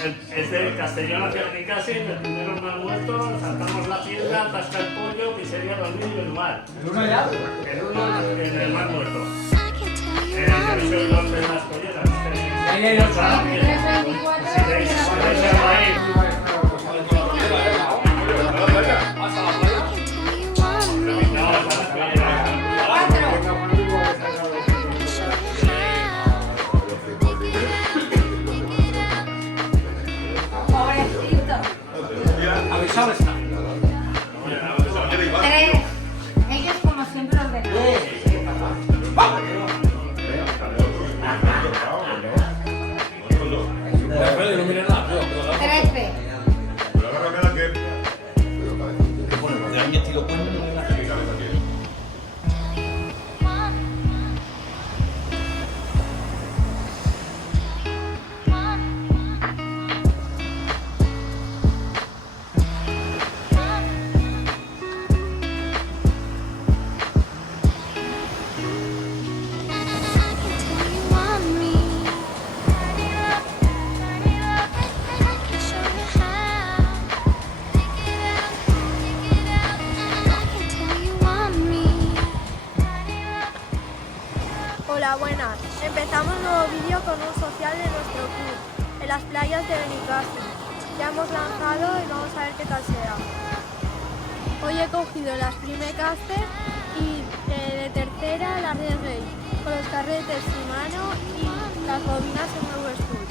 Es de Castellón hacia Benicàssim, el primero en Almuerto, saltamos la tienda, atasca el pollo, pizzería 2000 y el mar. ¿El uno allá? El uno en el Mar Muerto. Yo soy los de las colleras. Ahí hay los Si queréis verlo ahí. Avisado está. Tres. Ellos como siempre los de No mira nada, pero 13. ya mi estilo bueno. Hola, buenas. Empezamos un nuevo vídeo con un social de nuestro club, en las playas de Benicàssim. Ya hemos lanzado y vamos a ver qué tal será. Hoy he cogido las Primecaster y de tercera las Red Rey, con los carretes Shimano y las bobinas en nuevo School.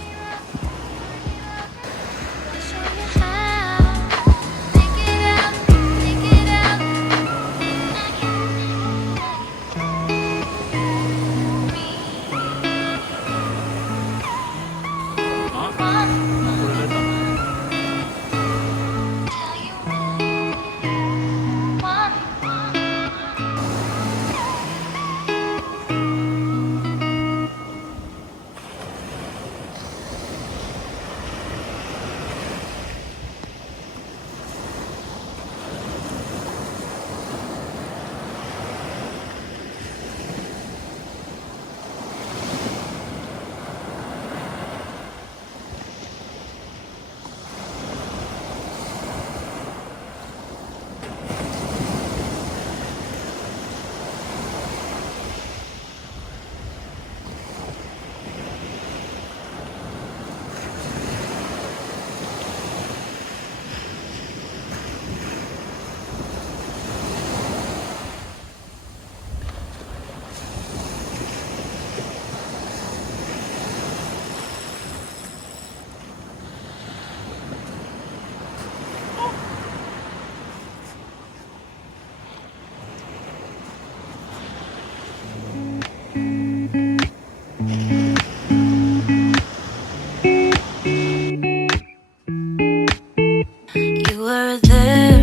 You were there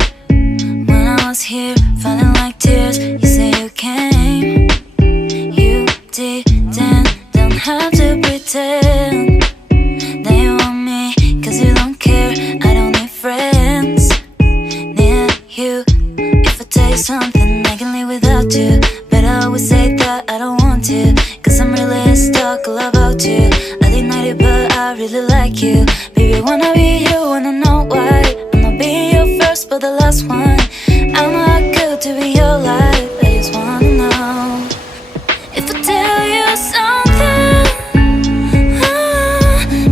when I was here, falling like tears. You say you came, you don't have to pretend that you want me, cause you don't care. I don't need friends, need you. If I tell you something, I can live without you, but I always say that I don't want to, cause I'm really stuck all about you. I deny it, but I really like you. Baby, wanna be you, wanna know why. I'm not being your first, but the last one. I'm not good to be your life. I just wanna know if I tell you something.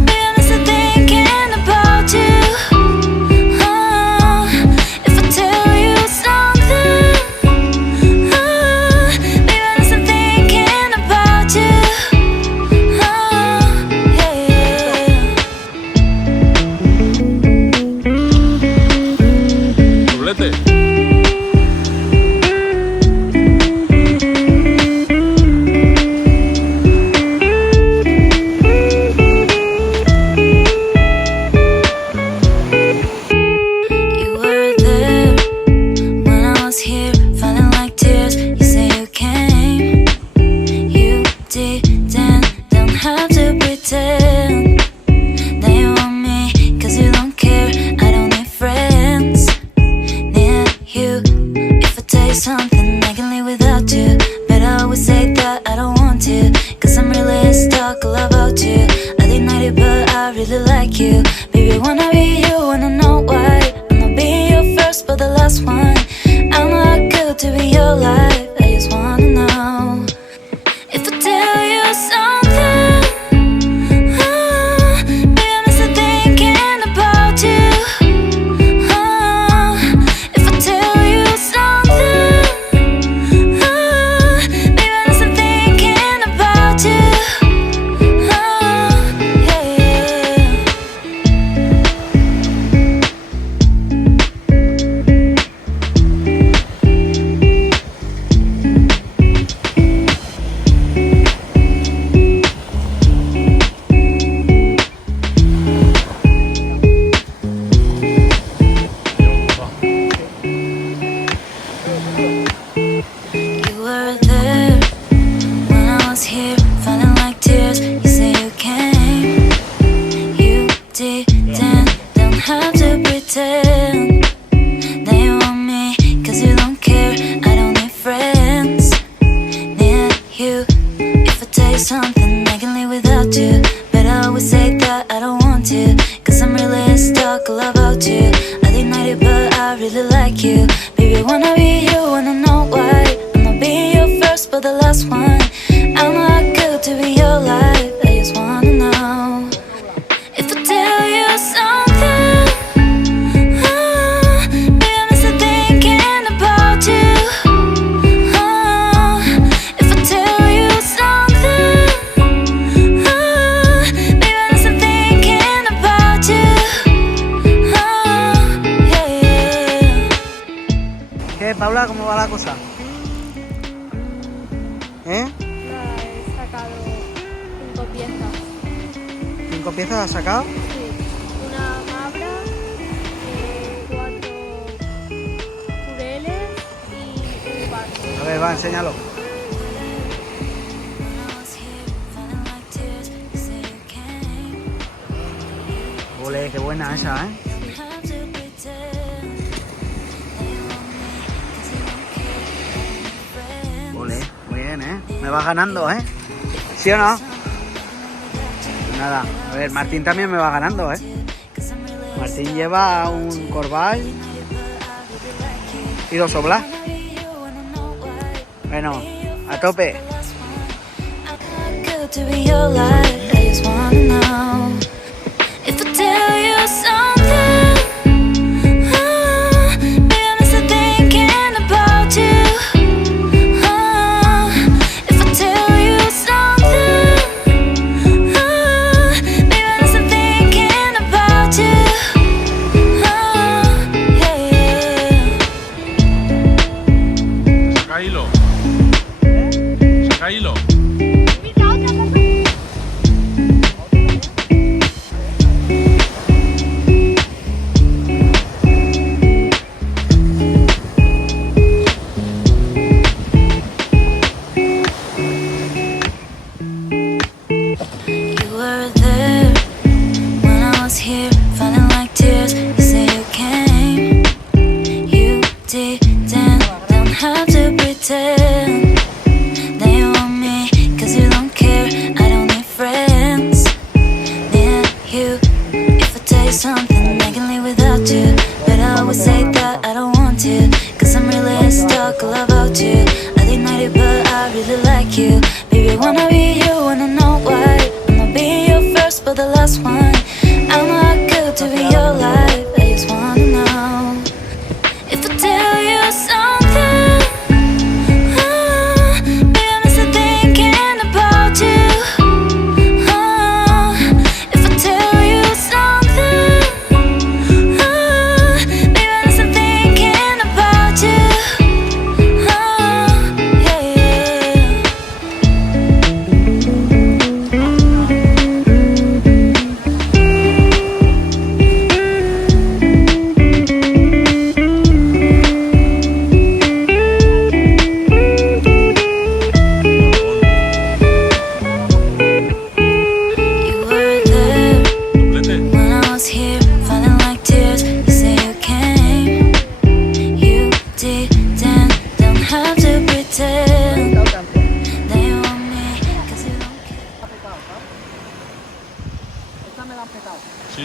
Baby, I'm still thinking about you. If I tell you something. Baby, I'm still thinking about you. Doblete. You were there when I was here, falling like tears. You say you came, you don't have to pretend that you want me, cause you don't care. I don't need friends, need you. If I tell you something, I can live without you, but I always say that I don't want to, cause I'm really stuck all about you. I deny it, but I really like you. be you, wanna know why. I'm not being your first, but the last one. I'm not good to be your life. I just wanna know if I tell you something. Baby, I'm still thinking about you. If I tell you something, baby, I'm still thinking about you. You were there when I was here, falling like tears. You say you came, you didn't, don't have to pretend that you want me, cause you don't care. I don't need friends, need you. If I tell you something, I can live without you, but I always say that I don't want to, cause I'm really stuck all about you. I deny it, but I really like you. Baby, I wanna be you, wanna know why. I'm not being your first, but the last one. I'm not good to be your life. I just wanna know if I tell you something. Baby, I'm still thinking about you. If I tell you something, baby, I'm still thinking about you. ¿Qué, Paula? ¿Cómo va la cosa? ¿Eh? Nada, he sacado 5 piezas. ¿5 piezas has sacado? Sí, una cabra, 4 jureles y un barco. A ver, va, enséñalo. Ole, qué buena esa, ¿eh? Ole, muy bien, ¿eh? Me va ganando, ¿eh? ¿Sí o no? Nada, a ver, Martín también me va ganando, ¿eh? Martín lleva un corball y 2 oblas. Bueno, a tope. Good to be your life. I just wanna know if I tell you something. Baby, I'm still thinking about you. If I tell you something, baby, I'm still thinking about you. Saca hilo. Saca hilo. You were there when I was here, falling like tears. You say you came, you didn't, don't have to pretend that you want me, cause you don't care. I don't need friends, need you. If I tell you something, I can live without you, but I always say that I don't want to, cause I'm really stuck all about you. I deny it, but I really like you. Baby, I wanna be you, wanna know why. I'm not being your first, but the last one. I'm not good to be your life. I just wanna know if I tell you something. Baby, I'm still thinking about you. If I tell you something, baby, I'm still thinking about you. You were there Doblete. when I was here, falling like tears. You say you came, you didn't, don't have to pretend that you want me, cause you don't care. Sí.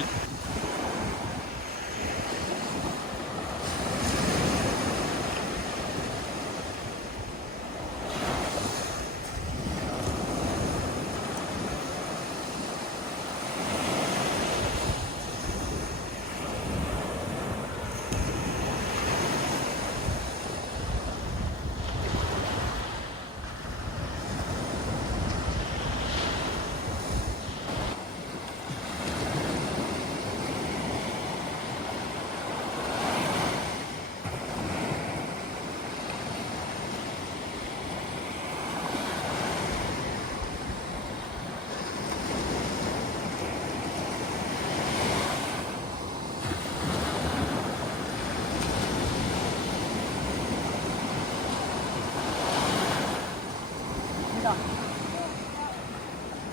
está.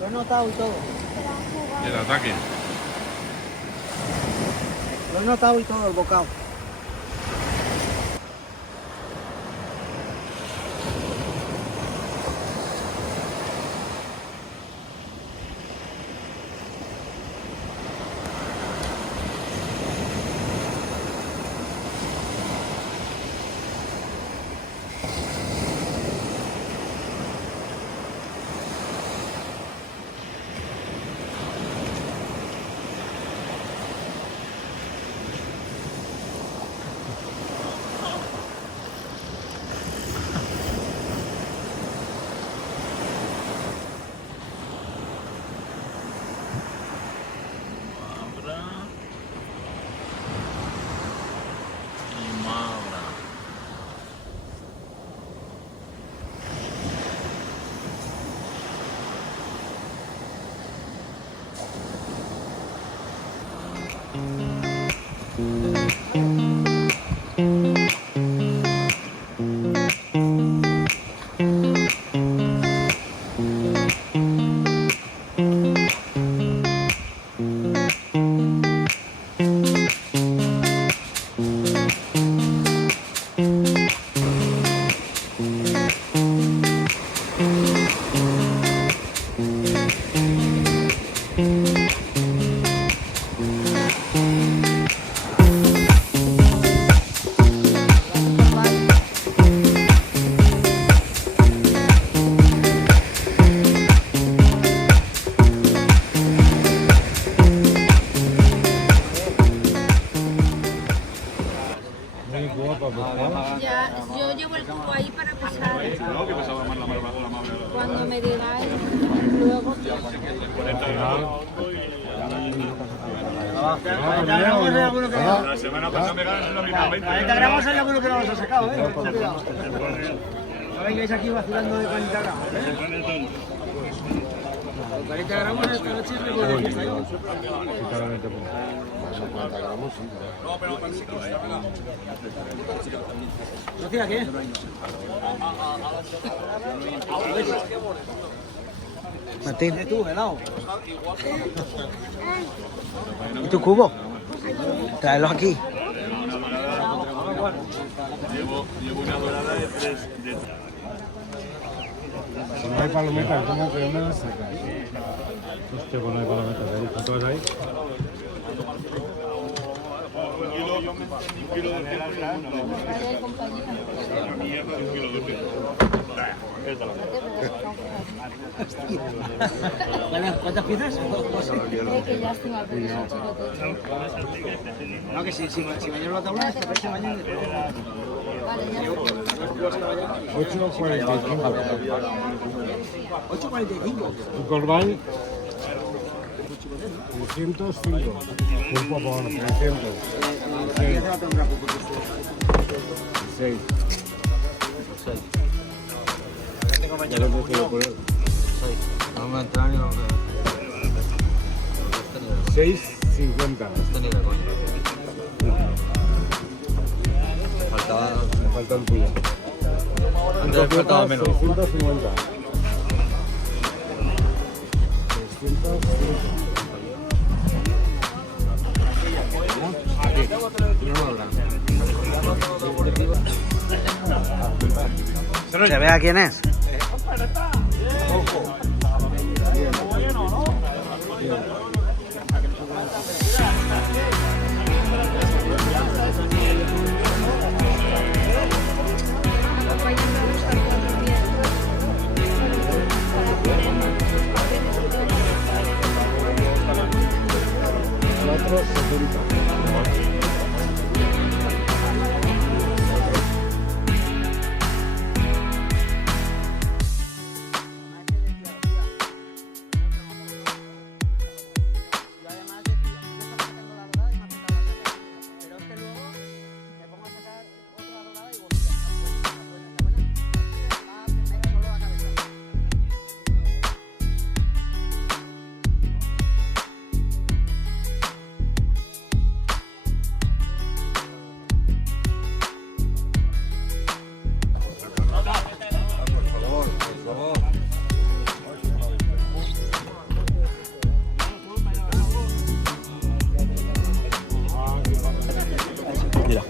Lo he notado y todo. El ataque. Lo he notado y todo, el bocado. Ya, yo llevo el cubo ahí para pesar. Cuando me digáis, luego. 40 gramos hay alguno que no. La semana pasada me ganas la misma 20. 40 gramos hay alguno que no los ha sacado, cuidado. No vengáis aquí vacilando de 40 gramos, 40 gramos esta noche es récord de fiesta. No, pero ¿Socia qué? Martín. ¿Tú, helado? ¿Y tu cubo? Tráelo aquí. Llevo una dorada de 3 de... Si no hay palomitas, ¿cómo que no las sacas? Hostia, pues no hay palomitas ahí. ¿Cuánto vas ahí? Un kilo de ¿Cuántas piezas? Que ya estoy mal, porque son chicotes. No, que si mañana la tabla, esta vez mañana. Vale, ya. 8.45. Un corbán 305. Un popón 300. 6. Ya lo he por él. 6.50. Me falta el tuyo. Antes faltaba menos. 650. 600. ¿Se ve a quién es?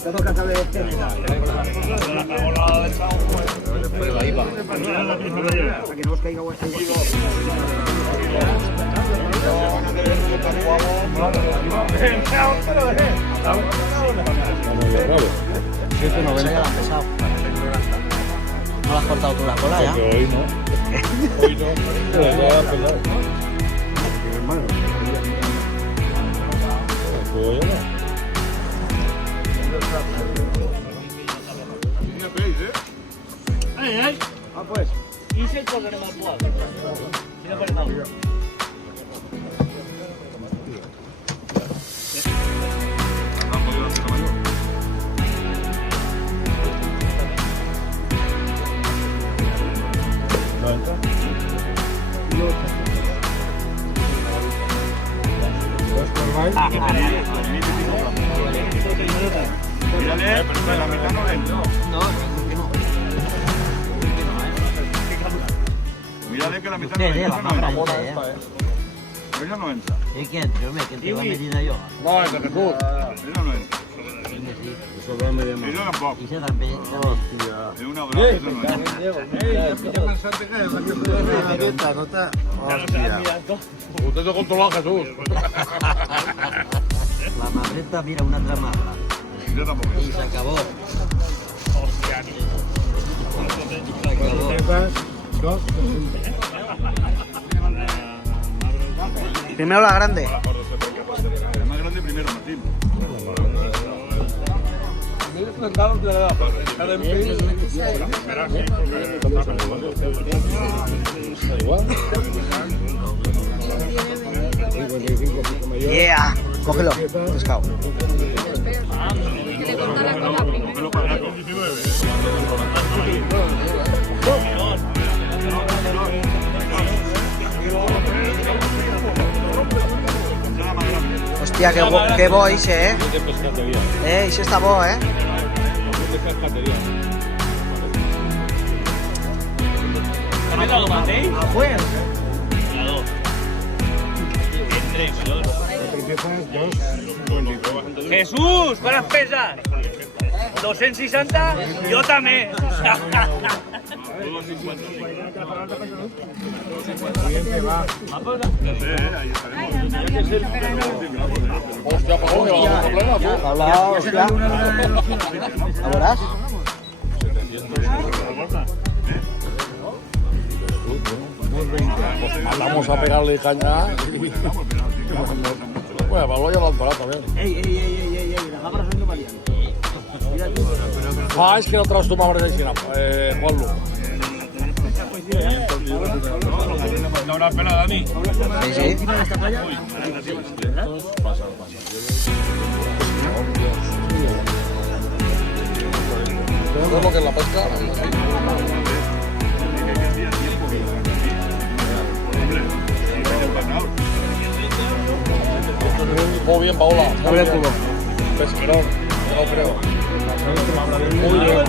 Todo casa de para que no os caiga vuestra ¿No le has cortado tú la cola ya? Hoy no. Hoy no. Pero ya va a pelar. ¿Puedo ya no? Ai, ai. Ah, pues. I si el posarem al plat? Quina per tal? ¿No entra? ¿Puedes colgar? Mírale, pero la mitad no entra. Mírale que la mitad no entra. No entra bola esta, Pero ella no entra. Es que entre, hombre, que te va a medir yo. No, es de Jesús. Ella no entra. Eso va a media Ella tampoco. Y se también. Hostia. Es una broma, ella no entra. Usted se controla a Jesús. La madreta, mira, una tramada. Ella tampoco. Y se acabó. Hòstia, Dos. Primero la grande. La más grande primero, Martín. Yeah. Cógelo, pescado. Que le corta la cola primero. Hostia, qué bo ese, Es de pescatería. Ese está bo, Es de pescatería. Ah, pues. Jesús, ¿cuántas pesas? 260? Jo també. Hostia, Pablo, que vamos a plena, tú. Hola, hostia. ¿La verás? Vamos a pegarle caña. Bueno, Pablo ya lo han parado también. Ey, las gafas son de María. Ah, es que no traes tu madre de China, Juanlu. No habrá pena, Dani. Sí, sí. Todo lo que es la pesca. Muy bien, Paola. Abre el culo. Pesquerón, no lo creo. Muy bien.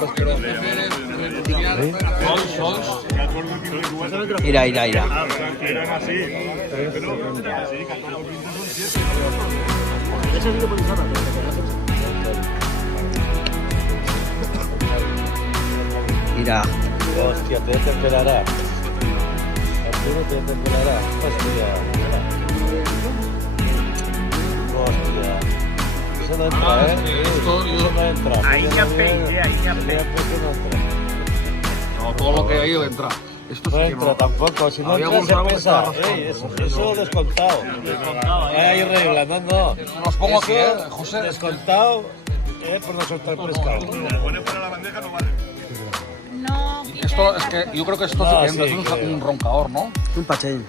Pesquerón. Mira. Eran así. Mira. Hostia, te desesperará. Arturo te desesperará. Hostia. Eso no entra, Eso no entra. Ahí ya pegué. No, todo lo que ha ido entra. Esto no entra tampoco. Si no entra, se pesa. Eso descontado. Hay regla, no. Los pongo aquí, José. Descontado por no soltar el pescado. Pone para la bandeja, no vale. No, Esto es que yo creo que esto entra, sí, es un roncador, ¿no? Un pachín.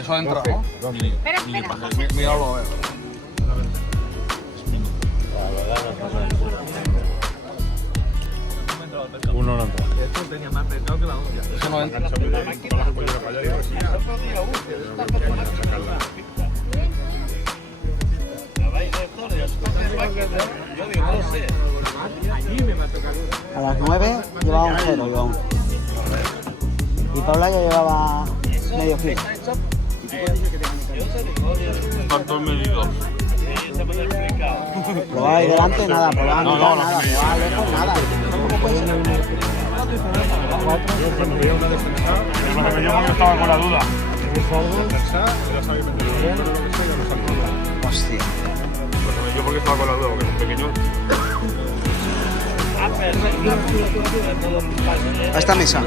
Eso entra, ¿no? espera. Míralo, Uno no entra. Eso no entra. A las 9 llevaba un 0, Y Paula ya llevaba medio frío. ¿Cuántos medidos? Probar ahí delante, nada, probar a mitad, nada, probar lejos, nada. ¿Cómo puede ser? Yo estaba con la duda. Hostia. Yo porque estaba con la duda, porque es pequeño. A esta mesa.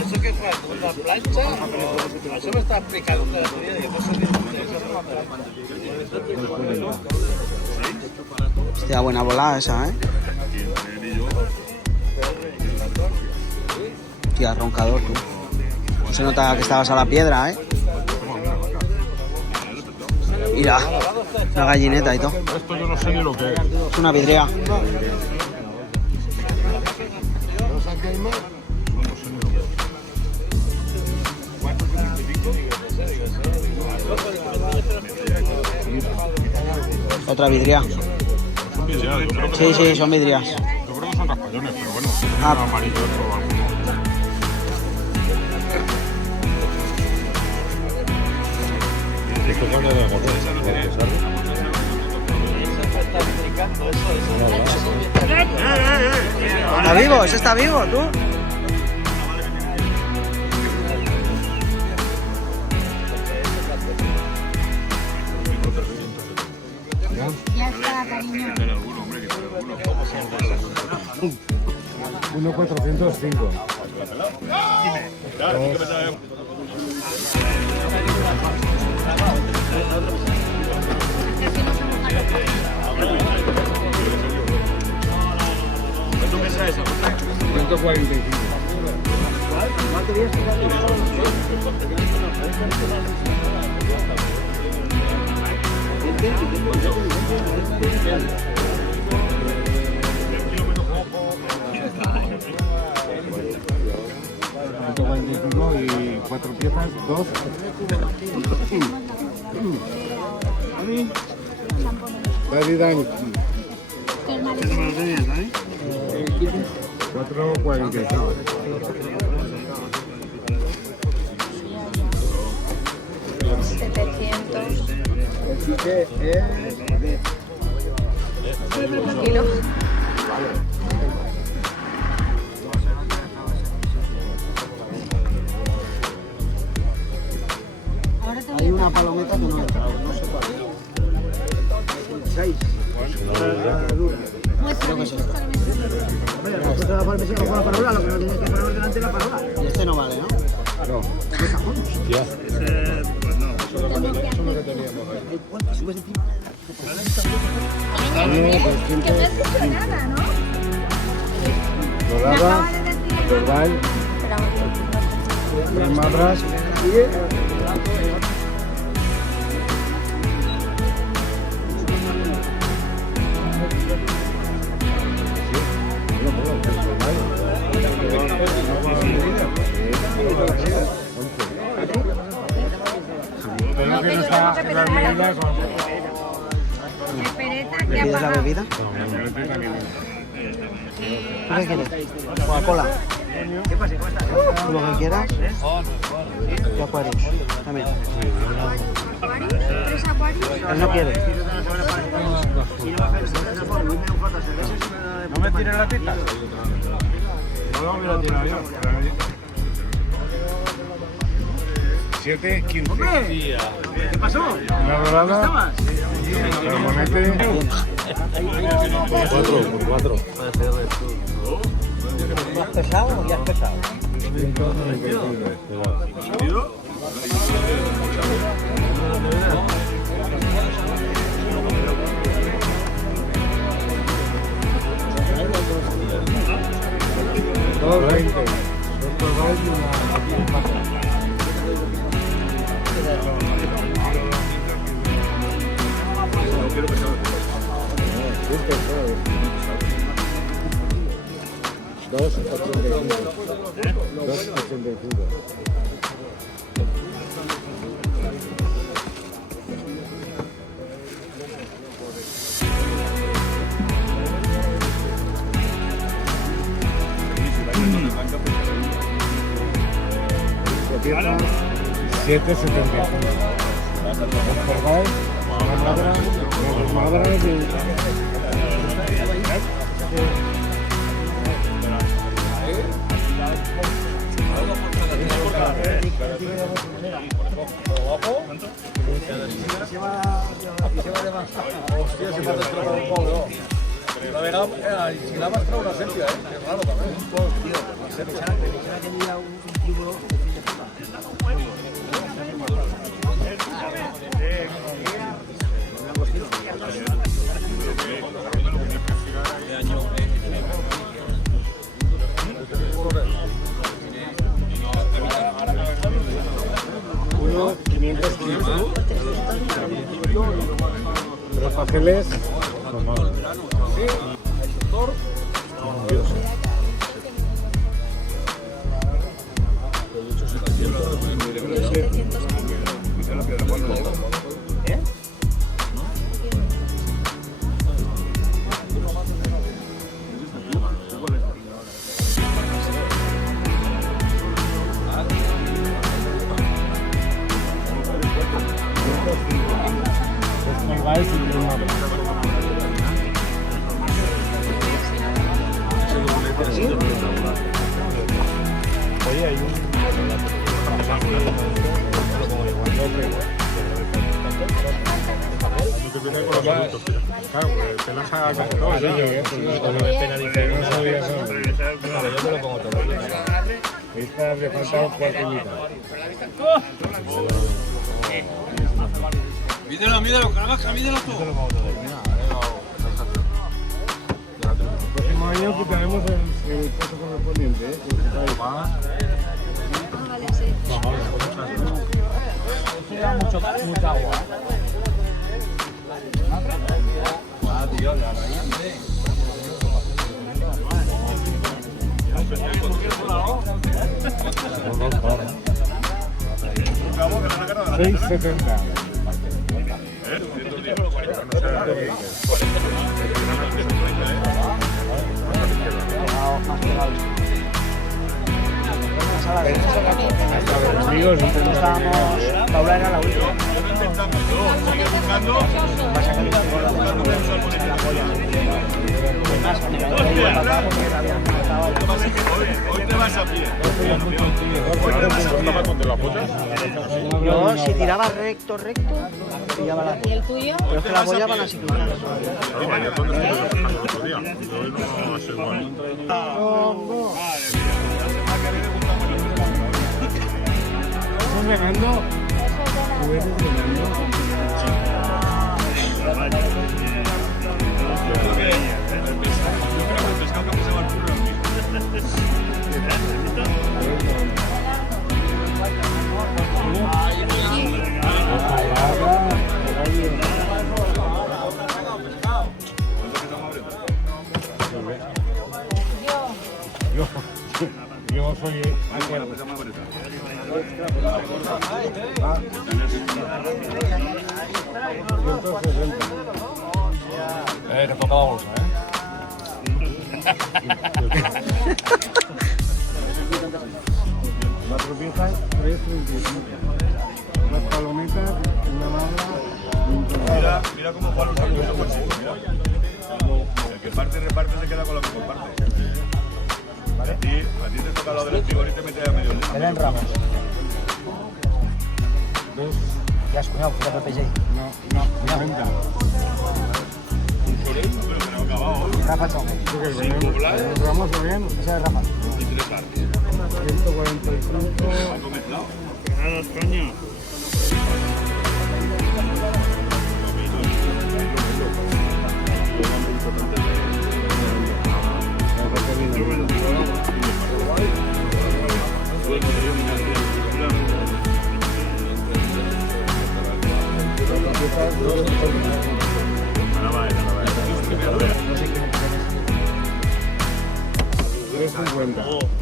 Eso que fue una plancha, eso me está explicando un día y Hostia, buena volada esa, ¿eh? Tía, roncador, tú. No se nota que estabas a la piedra, ¿eh? Mira, una gallineta y todo. Esto yo no sé ni lo que es. Es una vidriera. Otra vidriera. Son vidriadas, yo creo que Sí, sí, son vidrias. Yo creo que son raspayones, pero bueno. Ah. Amarillo o alguno. ¿Está vivo? ¿Ese está vivo, tú? Ya está, cariño. 1,405. ¿Cuánto pesa eso? 145. Y 4 piezas, 2. Daddy Dani. 4,45. Kilo. Hay una palometa que no he entrado, no sé cuál es. 6. Creo que sí. Y este no vale, ¿no? No. Ya. Pues no. Eso es lo que teníamos ahí. Que no has dicho nada, ¿no? Dorada, Doral, las madras No, pero tengo que pedir para... Espereta que ¿Quieres la apaga. bebida? ¿Tú qué quieres? Coca-Cola. ¿Tú lo que quieras? ¿Qué acuarios? También. ¿Tres acuarios? Él no quiere. ¿No me tires la pista? No me la tiro yo. 7,15. ¿Qué pasó? Una dorada. Salmonete. 4. ¿Has pesado o ya has pesado? 195. Dos 20. Dos 85. pieza 7,75. Madras y... Hostia, se me ha destrozado un poco. La verdad, si la vas a traer una sepia, es raro también. Uno, 515. Tres pasteles. Oye, hay un... Claro, te las haga con todo. Sí, yo me pena diferente. No sabía eso. Vale, yo te lo pongo todo. Esta le falta un cuarto y mitad. Mídelo, Caravaca, mídelo tú. El próximo año quitaremos el peso correspondiente, ¿eh? Mucha agua. Tío, ya no. 6,70. Amigos, estábamos... Paula era la última. Hoy te vas a pie. Yo, si tiraba recto, pillaba la ¿Y polla. el tuyo? Pero es que la polla van a ciclar. ¿Estás venando? ¿Tú eres venando? Yo soy... te toca la bolsa, Cuatro piezas, 3,35. Las palomitas, una barra, Mira cómo juega los cambios de bolsillo, mira. El que parte reparte se queda con lo que comparte. ¿Vale? A ti te toca lo del estribor y te metes a medio litro. Belén Ramos. dos, Ya has cuidado, fíjate el PJ. no, 40. Pero que no ha acabado. Rafa Chong. ¿Nos vamos bien? Ese es Rafa. Y 3 artes. 145. Algo mezclado. Nada, coño.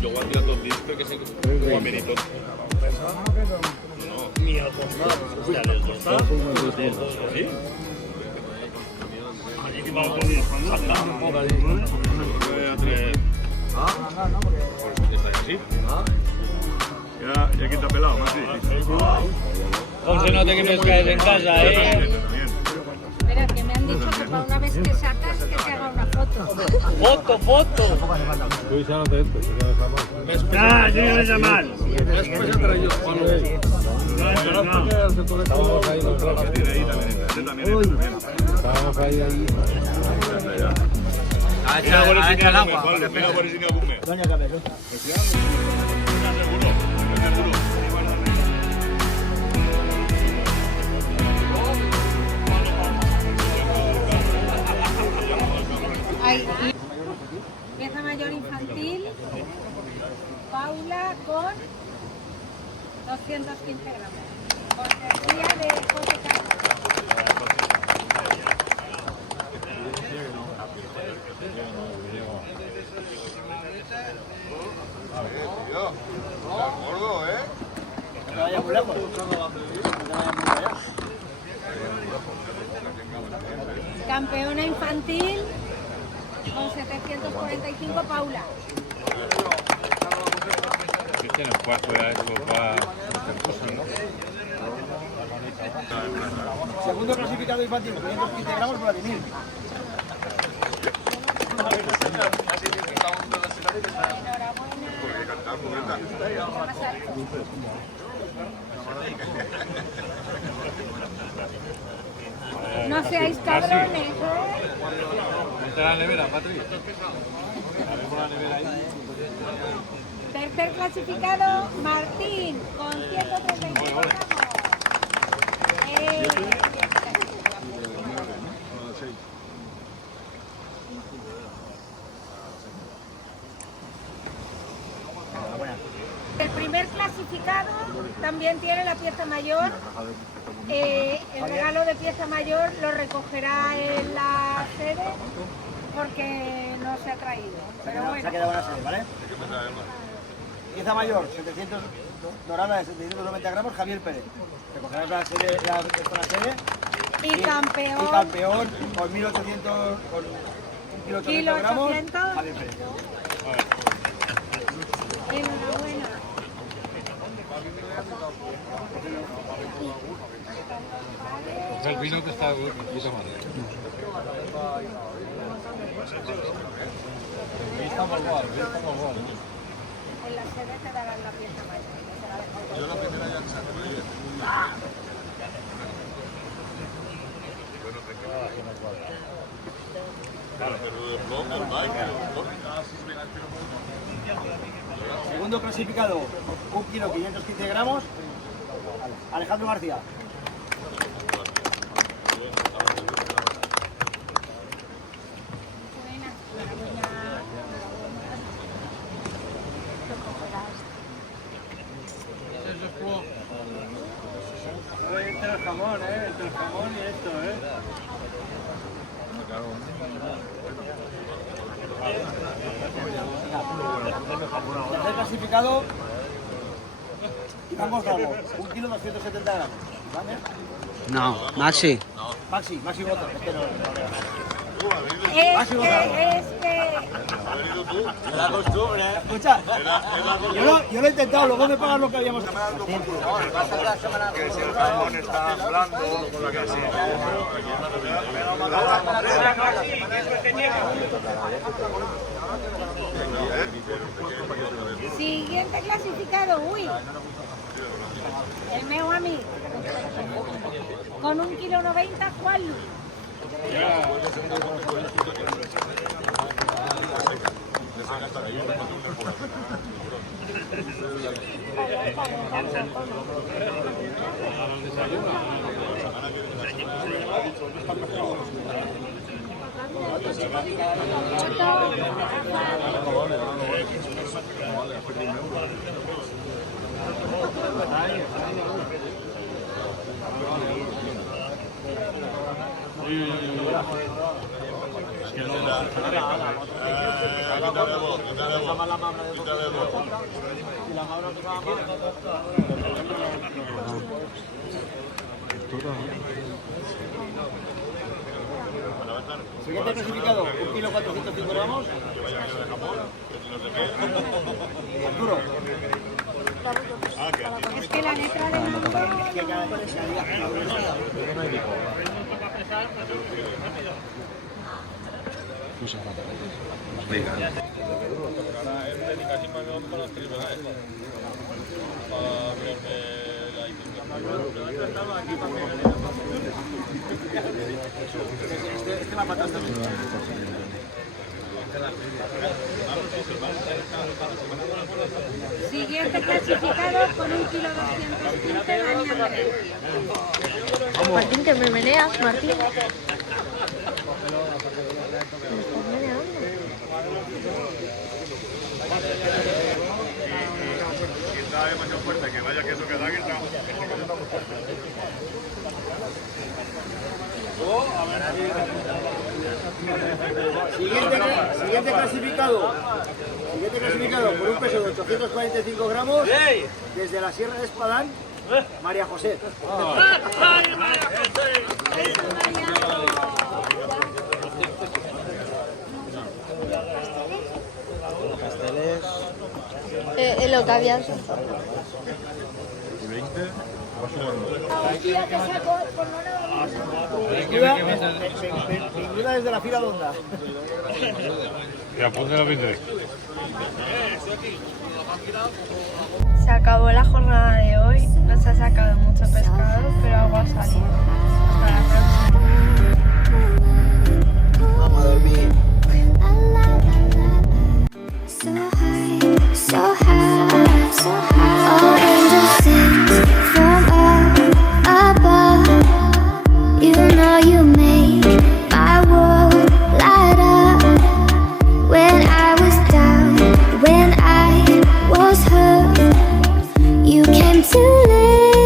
Yo voy a tirar 2 días, creo que sí. Como amerito. Ni al costado. Hostia, al costado. ¿Sí? Allí que vamos con mi A 3. ¿Está así? Ya quita pelado, más sí. Como si no te quieres caer en casa, Espera, que me han dicho que para una vez que sacas que te haga una foto. ¡Foto! Ya, yo voy a llamar. Después entra yo, Juan Luis. Estamos ahí los dos. Tiene ahí también. Este también. Estamos ahí. Echa el agua. Mira por si no come. Doña Cabello. Hay pieza mayor infantil, Paula con 215 gramos. Cortesía de José Carlos. Gordo, ¿eh? No vaya muy lejos. Campeona infantil con 745 Paula. Aquí tienes cuarto ya esto para hacer cosas, ¿no? Segundo clasificado infantil, 515 gramos, Vladimir. No seáis cabrones, ¿eh? Entra la nevera, Patri. Abrimos la nevera ahí. Tercer clasificado, Martín, con 135 gramos. El primer clasificado también tiene la pieza mayor. El regalo de pieza mayor lo recogerá en la sede porque no se ha traído. Pero Se bueno. ha quedado en la sede, ¿vale? Pieza mayor, 700 dorada de 790 gramos, Javier Pérez. Recogerás la sede, con la sede. Y campeón. Y campeón con 1800, con 1.800 gramos, 1.800. Javier Pérez. Enhorabuena. El vino que está un poquito más. Estamos igual. En la sede te darán la pieza mayor. Yo la primera ya te saco. Claro, pero el blog del bike. Segundo clasificado, 1 kilo 515 gramos, Alejandro García. Entre el jamón, entre el jamón y esto, Tercer clasificado, Iván Gonzalo, 1 kilo 270 gramos. ¿Vale? No, Maxi. Maxi Bota. La costumbre, ¿eh? Escucha, yo lo he intentado, luego me pagan lo que habíamos hecho. Que si el jamón está blando, con la que sí. Siguiente clasificado, uy. El meu a mí. Con 1 kilo 90, Juan Luis. Siguiente clasificado, 1 kilo 405 gramos. Arturo. la letra del nombre. Este la mataste también. Siguiente clasificado con 1,215 kg, Dani Andrés. Martín, que me meneas, Martín. Me estás meneando. Está demasiado fuerte, que vaya que eso que da que está. Siguiente clasificado por un peso de 845 gramos desde la Sierra de Espadán, María José. Lo que habías. Y 20, va sumando. Tía, que sacó por no Ninguna desde la fila Donda. Y apunte los 20. Se acabó la jornada de hoy. No se ha sacado mucho pescado, pero algo ha salido. Hasta la próxima. Vamos a dormir. So high, so high, so high. All angels sing from up above. You know you make my world light up. When I was down, when I was hurt, you came to live.